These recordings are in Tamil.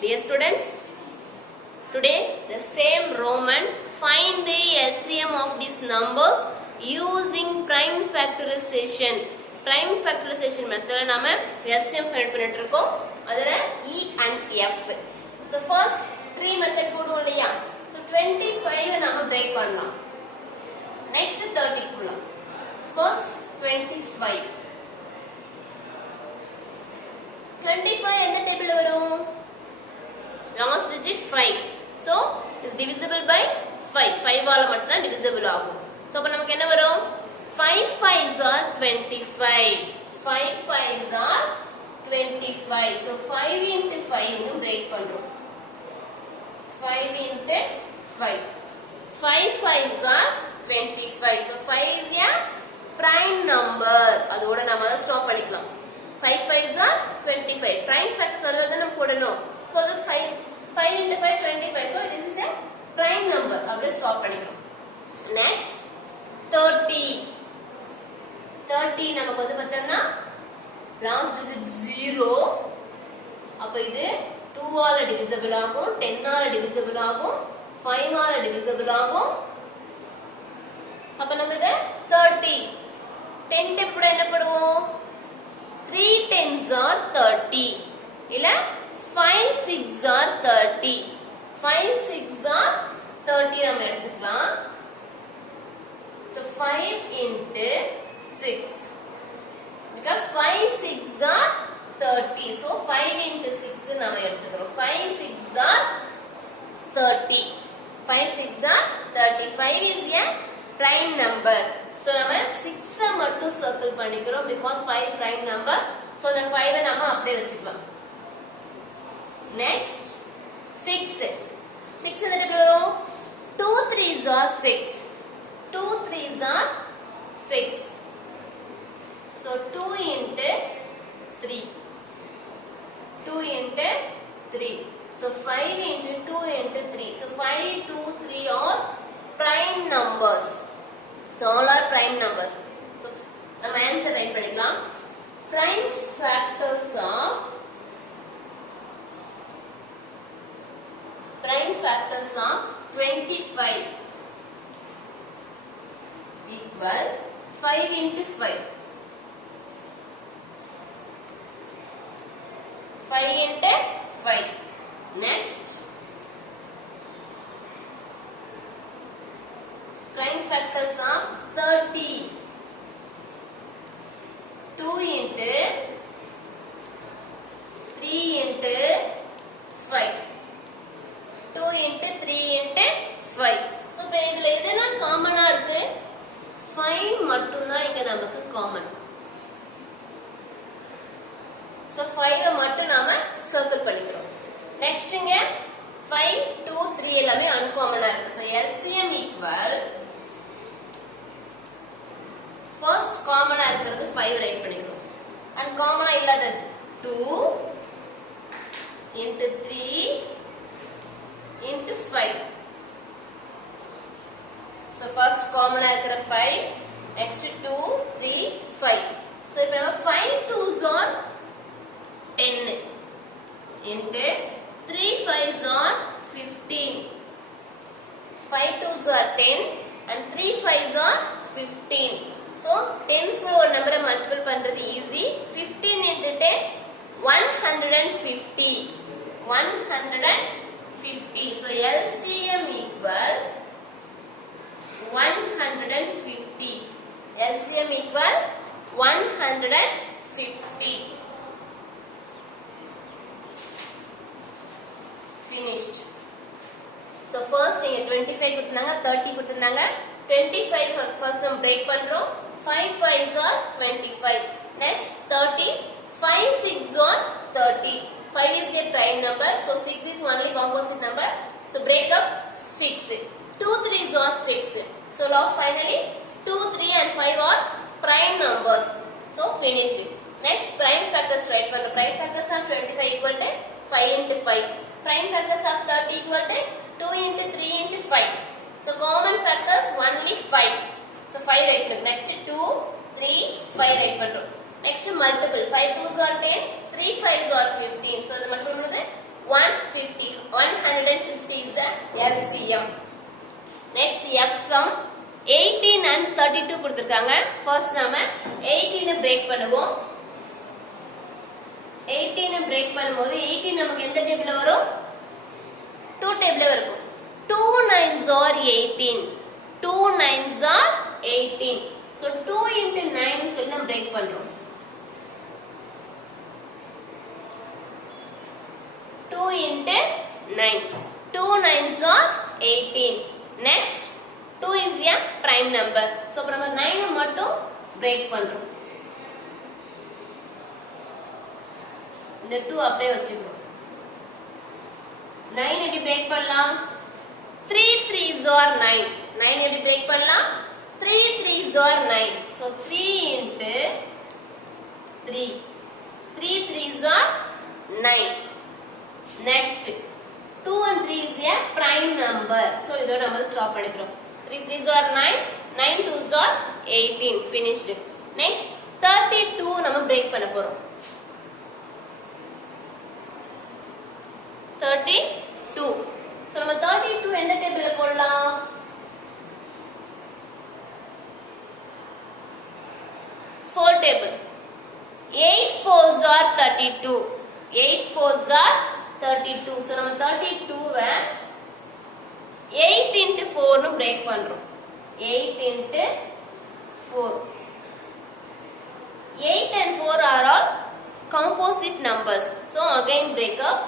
Dear students, today the same Roman find the LCM of these numbers using prime factorization. Prime factorization method நாம LCM find பண்ணிட்டு இருக்கோம். அதுல E and F. So first tree method போடுவோம் இல்லையா? So 25 நாம break பண்ணலாம். Next 30 போடலாம். First 25. 25 எந்த டேபிள்ல வரும்? last digit 5. So is divisible by 5. 5 ஆல மட்டும் தான் divisible ஆகும். So அப்ப நமக்கு என்ன வரும்? 5 5s are 25. 5 5s are 25. So 5 into 5 னு break பண்றோம். 5 into 5. 5 5s are 25. So 5 is a prime number. அதோட நாம ஸ்டாப் பண்ணிக்கலாம். 5 5s are 25. Prime factor சொல்றத நம்ம போடணும். So 5 into 5 25. So this is a prime number. அப்படியே ஸ்டாப் பண்ணிக்கலாம். Next 30. 30 நமக்கு வந்து பார்த்தோம்னா last digit 0. அப்ப இது 2 ஆல divisible ஆகும், 10 ஆல divisible ஆகும், 5 ஆல divisible ஆகும். அப்ப நம்ம இத 30. 10 டேப் என்ன பண்ணுவோம்? 3 10s are 30. இல்ல 5 6 are 30. 5 6 are 30 நம்ம எடுத்துக்கலாம். So 5 into 6. Because 5 6 are 30. So 5 into 6 நாம எடுத்துக்கிறோம். 5 6 are 30. 5 6 are 30. 5 is a prime number. So நாம 6 மட்டும் circle பண்ணிக்கிறோம் because 5 prime number. So the 5 நாம அப்படியே வச்சுக்கலாம். Next 6. 6 எந்த டேபிள் வரும்? 2 3s are 6. 2 3s are 6. So 2 into 3. 2 into 3. So 5 into 2 into 3. So 5 2 3 are prime numbers. So all are prime numbers. So the answer write பண்ணிக்கலாம். Prime factors of 25 equal 5 into 5. 5 into 5. Next, prime factors of 30. 2 into 3 into 5. 2 into 3 into 5. So இப்ப இதுல எதெல்லாம் காமனா இருக்கு? 5 மட்டும் தான் இங்க நமக்கு காமன். So 5 மட்டும் நாம சர்க்கிள் பண்ணிக்கிறோம். நெக்ஸ்ட் இங்க 5 2 3 எல்லாமே அன்காமனா இருக்கு. So LCM equal first காமனா இருக்கிறது 5 ரைட் பண்ணிக்கிறோம். அன்காமனா இல்லாதது 2 into 3 into 5. So first common இருக்கிற 5, next 2 3 5. So இப்போ நம்ம 5 2s are 10 into 3 5s are 15. 5 2s are 10 and 3 5s are 15. So 10s கூட ஒரு நம்பரை மல்டிபிள் பண்றது easy. 15 into 10 150. 150. So LCM equal 150. LCM equal 150. Finished. So first இங்க 25 கொடுத்தாங்க, 30 கொடுத்தாங்க. 25 first நம்ம break பண்றோம். 5 5s are 25. Next 30. 5 6 are 30. 5 is a prime number, so 6 is only composite number. So break up 6. 2 3s are 6. So last finally 2 3 and 5 are prime numbers. So finished. Next prime factors write பண்ண. Prime factors of 25 equal to 5 into 5. Prime factors of 30 equal to 2 into 3 into 5. So common factors only 5. So 5 write பண்ணு. Next 2 3 5 write பண்றோம். Next multiple 5 2s are 10, 3 5s are 15. So இது மட்டும் உள்ளது 150. 150 is the LCM. Next F sum 18 and 32 கொடுத்திருக்காங்க. First நாம 18 break பண்ணுவோம். 18 break பண்ணும்போது 18 நமக்கு எந்த டேபிள்ல வரும்? 2 டேபிள்ல வரும். 2 9s are 18. 2 9s are 18. So 2 into 9 சொல்லி நம்ம break பண்றோம். 2 into 9. 2 9s are 18. Next 2 is a prime number. So நம்ம 9 மட்டும் break பண்றோம். இந்த 2 அப்படியே வச்சுக்கிறோம். 9 எப்படி break பண்ணலாம்? 3 3s are 9. 9 எப்படி break பண்ணலாம்? 3 3s are 9. So 3 into 3. 3 3s are 9. Next 2 and 3 is a prime number. So இதோட நம்ம ஸ்டாப் பண்ணிக்கிறோம். 3 3s are 9. 9 2s are 18. Finished. Next 32 நம்ம break பண்ண போறோம். 32. So நம்ம 32 எந்த டேபிள்ல போடலாம்? 4 table. 8 4s are 32. 8 4s are 32. So நம்ம 32 வை 8 into 4 னு break பண்றோம். 8 into 4. 8 and 4 are all composite numbers. So again break up.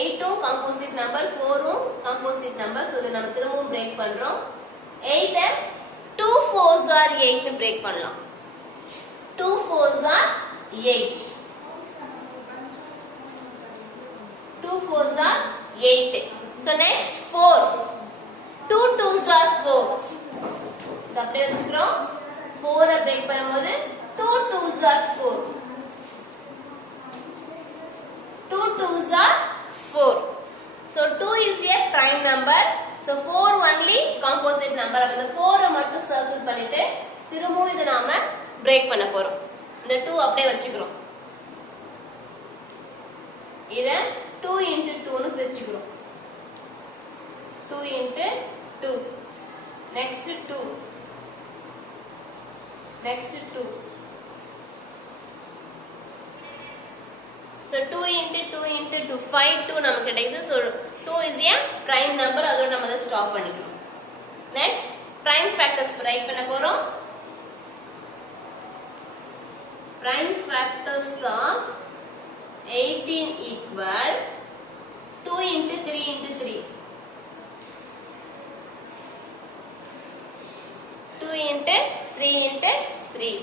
8 composite number, 4 composite number. So இத நம்ம திரும்பவும் break பண்றோம். 8 and 2 4s are 8 னு break பண்ணலாம். 2 4s are 8. 2 4s are 8. So next 4. 2 2s are 4. இத அப்படியே வச்சுக்கிறோம். 4 break பண்ணும்போது 2 2s are 4. 2 2s are 4. So 2 is a prime number. So 4 only composite number. அப்ப இந்த 4 மட்டும் circle பண்ணிட்டு திரும்பவும் இத நாம break பண்ண போறோம். இந்த 2 அப்படியே வச்சுக்கிறோம். இத 2 into 2 னு பிரிச்சுக்கிறோம். 2 into 2. Next 2. Next 2. So 2 into 2 into 2 5 2 நமக்கு கிடைக்குது. So 2 is a prime number. அதோட நம்ம அதை ஸ்டாப் பண்ணிக்கிறோம். Next prime factors write பண்ண போறோம். Prime factors of 18 equal 2 into 3 into 3. 2 into 3 into 3.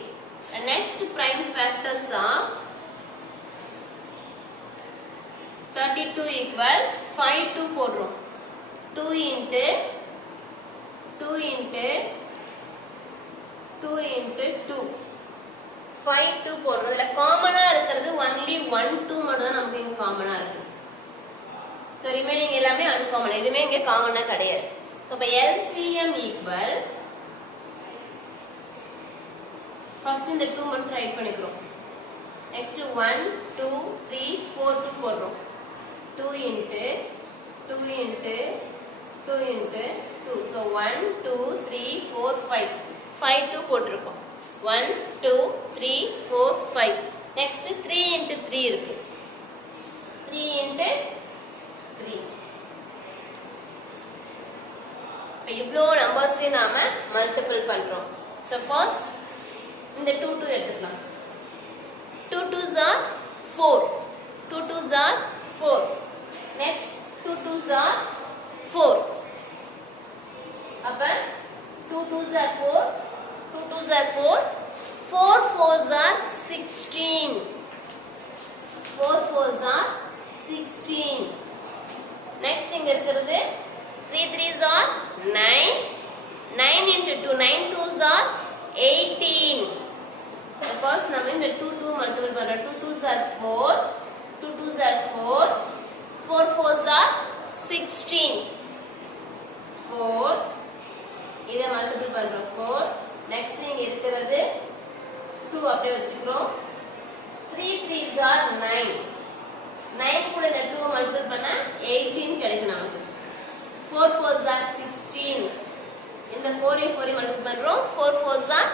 And next prime factors of 32 equal 5 2 போடுறோம். 2 into 2 into 2 into 2. 5 2 போடுறோம். இதுல காமனா இருக்கிறது only 1 2 மட்டும் தான் நமக்கு இங்க காமனா இருக்கு. So remaining எல்லாமே uncommon. எதுமே இங்க காமனா கிடையாது. So இப்ப LCM equal first இந்த 2 மட்டும் ரைட் பண்ணிக்கிறோம். Next 1 2 3 4 2 போடுறோம். 2 into 2 into 2 into 2. So 1 2 3 4 5. 5 2 போட்டுருக்கோம். 1 2 3 4 5. Next 3 into 3 இருக்கு. 3 into 3. இப்போ இவ்ளோ நம்பர்ஸ் நாம மல்டிபிள் பண்றோம். So first இந்த 2 2 எடுத்துக்கலாம். 2 2s are 4. 2 2s are 4. Next 2 2s are 4. அப்ப 2 2s are 4. 2 2s are 4. 4 4s are 16. 4 4s are 16. Next இங்க இருக்கிறது 3 3s are 9. 9 into 2. 9 2s are 18. The first number இந்த 2 2 multiple பண்றோம். 2 2s are 4. 2 2s are 4. 4 4s are 16. 4. இதை multiple பண்றோம். 4. Next இங்க இருக்கிறது 2 அப்படியே வச்சுக்கிறோம். 3 3s are 9. 9 கூட இந்த 2 மல்டிபிள் பண்ணா 18 கிடைக்கும் நமக்கு 4 4s are 16 இந்த 4 4 மல்டிபிள் பண்றோம் 4 4s are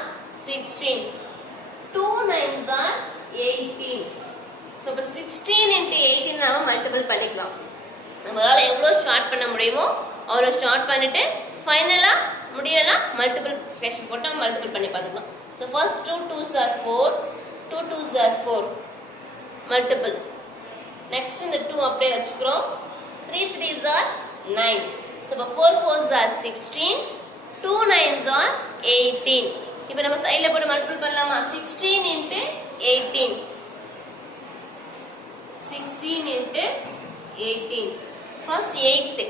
16 2 9s are 18 so இப்ப 16 into 18 நாம மல்டிபிள் பண்ணிக்கலாம் நம்மளால எவ்வளவு ஷார்ட் பண்ண முடியுமோ அவ்வளவு ஷார்ட் பண்ணிட்டு ஃபைனலா முடியலனா மல்டிபிள் ஃபிராக்ஷன் போட்டு மல்டிபிள் பண்ணி பார்த்துக்கலாம் so first 2 2s are 4 2 2s are 4 multiple next இந்த 2 அப்படியே வச்சுக்கிறோம் 3 3s are 9 so 4 4s are 16 2 9s are 18 இப்போ நம்ம சைடுல போட்டு மல்டிபிள் பண்ணலாமா 16 into 18 16 into 18 first 8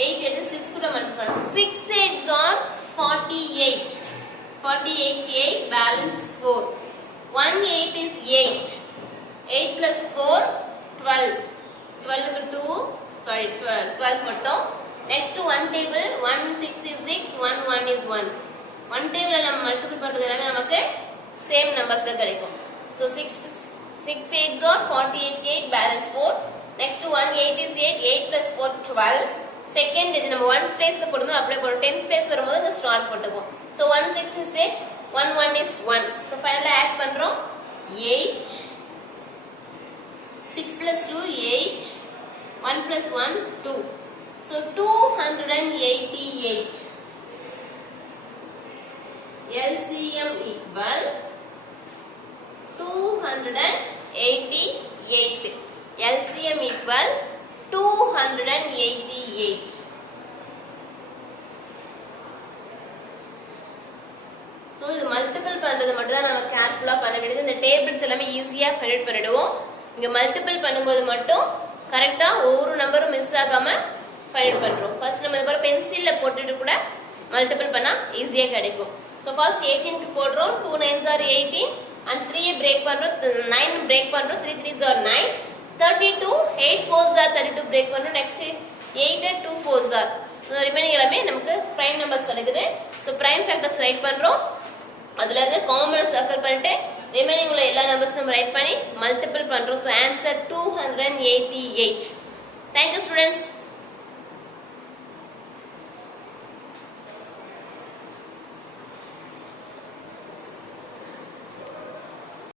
8 is 6 கூட மல்டிபிள் பண்ணலாம் 6 8s are 48 48 8 balance 4 1 8 is 8 8 plus 4 12 12 க்கு 2 sorry 12 மட்டும் next one table 1 6 is 6 1 1 is 1 one table நம்ம மல்டிபிள் பண்றது எல்லாமே நமக்கு சேம் நம்பர்ஸ்ல கிடைக்கும் so 6 8s are 48 8 balance 4 next one 8 is 8 8 plus 4 12 second இது நம்ம 1s place ல போடும்போது அப்படியே போடுறோம் 10s place வரும்போது இந்த ஸ்டார் போட்டுப்போம் so 1 6 is 6 1 1 is 1 so ஃபைனலா ஆட் பண்றோம் 8 6 plus 2 8 1 plus 1 2 so 288 LCM equal 288 LCM equal 288 so இது மல்டிபிள் பண்றது மட்டும் தான் நம்ம கேர்ஃபுல்லா பண்ண வேண்டியது இந்த டேபிள்ஸ் எல்லாமே ஈஸியா ஃபைண்ட் பண்ணிடுவோம் இங்க மல்டிபிள் பண்ணும்போது மட்டும் கரெக்ட்டா ஒவ்வொரு நம்பரும் மிஸ் ஆகாம ஃபைண்ட் பண்றோம் ஃபர்ஸ்ட் நம்ம இந்த பென்சில்ல போட்டுட்டு கூட மல்டிபிள் பண்ணா ஈஸியா கிடைக்கும் சோ ஃபர்ஸ்ட் 18 க்கு போடுறோம் 2 9s are 18 and 3 பிரேக் பண்றோம் 9 பிரேக் பண்றோம் 3 3s are 9 32 8 4s are 32 break பண்றோம் next 8 and 2 4s are so remaining எல்லாமே நமக்கு பிரைம் நம்பர்ஸ் கிடைக்குது சோ பிரைம் ஃபேக்டர்ஸ் ரைட் பண்றோம் அதுல இருந்து காமன் சர்க்கிள் பண்ணிட்டு ரிமைனிங் உள்ள எல்லா நம்பர்ஸும் ரைட் பண்ணி மல்டிபிள் பண்றோம் so answer 288 thank you students